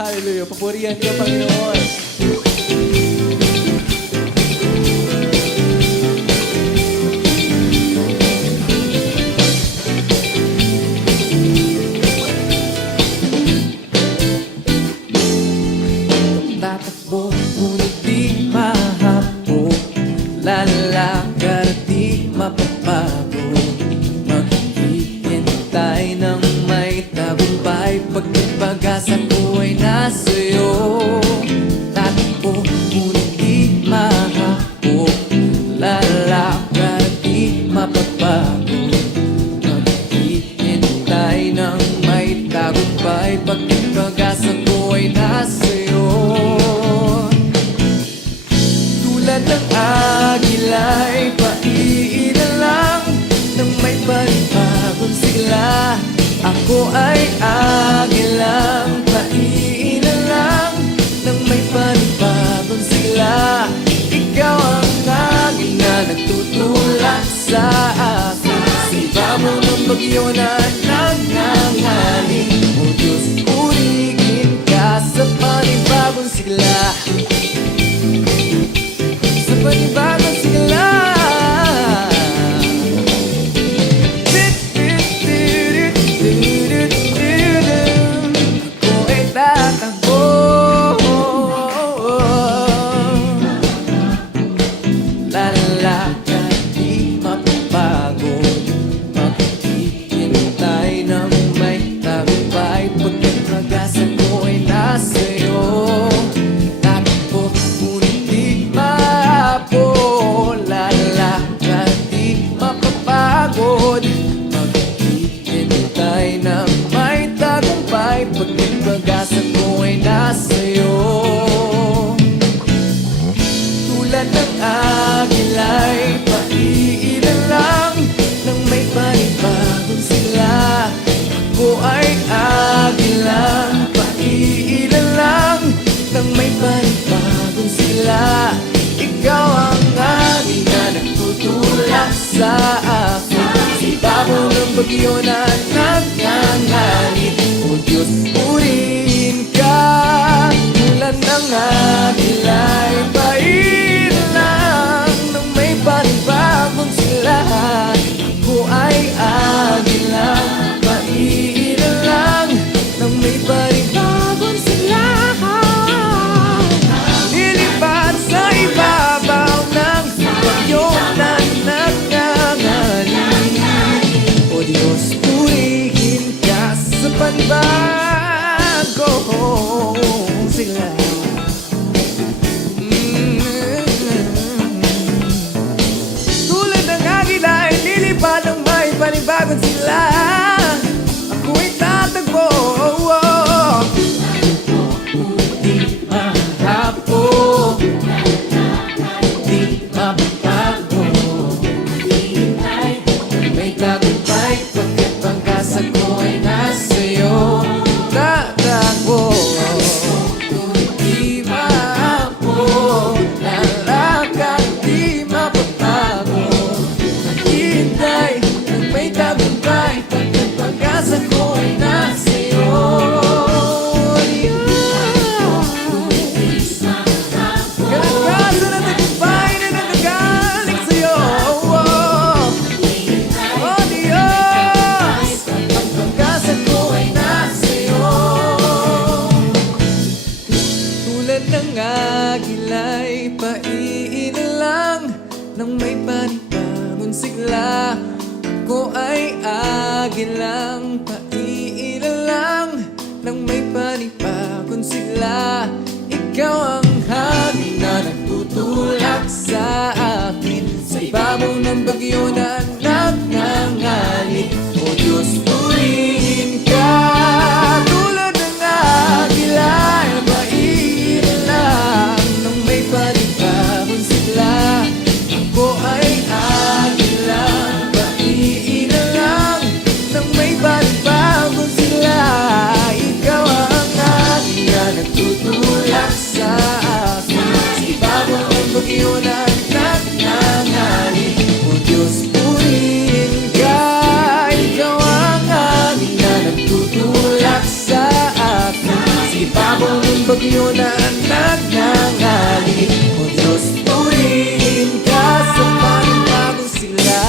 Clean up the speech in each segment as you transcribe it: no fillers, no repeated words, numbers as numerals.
Hallelujah. Papurihan ka, Panginoon. Tatakbo, ngunit di mahabol. Lalakad at di mapapago. Maghihintay ng may tagumpay. Pag pag-asa ko ay nasa'yo. Tatakbo, ngunit di mahabol. Lalakad at di mapapago. Maghihintay ng may tagumpay. Pag pag-asa ko ay nasa'yo. Tulad ng agila'y paiilan lang nang may panibagong sigla. Ako ay agilang paiilan lang nang may panibagong sigla. Ikaw ang agil na nagtutulak sa akin. Sa ibabaw ng bagyo na nangangaling. O Diyos, purihin ka sa panibagong sigla. Sa panibagong sigla. Ako ay tatakbo. Lalakad di mapapago. Maghihintay ng may tagumpay. Pag pag-asa ko ay nasa'yo. Tatakbo, ngunit di mahabol. Lalakad di mapapagod. Maghihintay ng may tagumpay. Pag pag-asa ko ay nasa'yo. Tulad ng agila'y paiilan lang nang may panibagong sigla. Ako ay agilang paiilan lang nang may panibagong sigla. Ikaw ang agil na nagtutulak sa akin. Sa ibabaw ng bagyo na nangangalit. O Diyos, purihin ka. Tulad ng agila'y paiilan lang nang may panibagong sigla. Ako ay agilang paiilan lang nang may panibagong sigla. Lilipad sa ibabaw ng bagyo na nangangalit. O Diyos, purihin ka sa panibagong sigla. Tulad ng agila ay lilipad ng may panibagong sigla. Ako ay tatakbo. Di mahabol. Di mapapago. May tagumpay pagkat pag-asa ko ay nasa'yo. Tatakbo, di mahabol. Lalakad, di mapapago. Maghihintay ng may tagumpay pagkat pag-asa ko ay nasa'yo. Kalagasa na tagumpay na nanggagaling sa'yo. Oh Diyos, ang pag-asa ko ay nasa'yo. Tulad ng agila'y paiilan lang nang may panibagong sigla. Ako ay agilang paiilan lang nang may panibagong sigla. Ikaw ang hangin na nagtutulak sa akin. Sa ibabaw ng bagyo na nangangalit. O Diyos, purihin ka. Tulad ng agila'y paiilan lang nang may panibagong sigla. Ako ay agilang paiilan lang nang may panibagong sigla. Ikaw ang hangin na nagtutulak sa akin. Sa ibabaw ng bagyo na nangangalit. O Diyos, purihin ka. Ikaw ang hangin na nagtutulak sa akin. Sa ibabaw Ako ng bagyo na nagnangali. O Diyos, purihin ka sa panibagong sigla.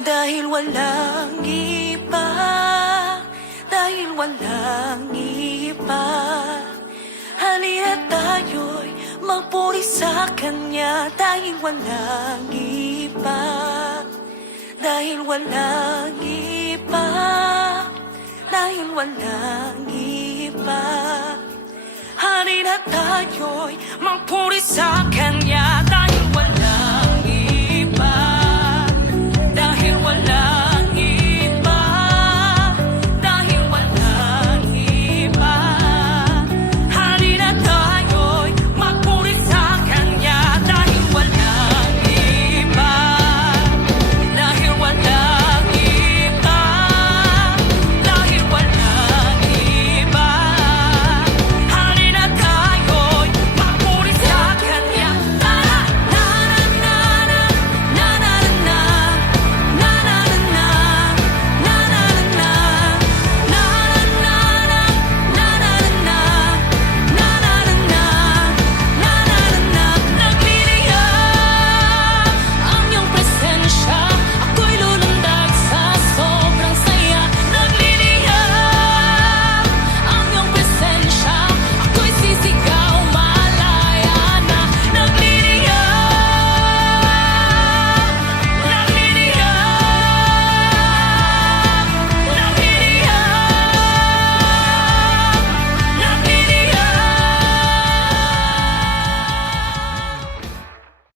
Dahil walang iba, dahil walang iba, halina tayo'y magpuri sa Kanya. Dahil walang iba, dahil walang iba, dahil walang iba, halina tayo'y magpuri sa Kanya.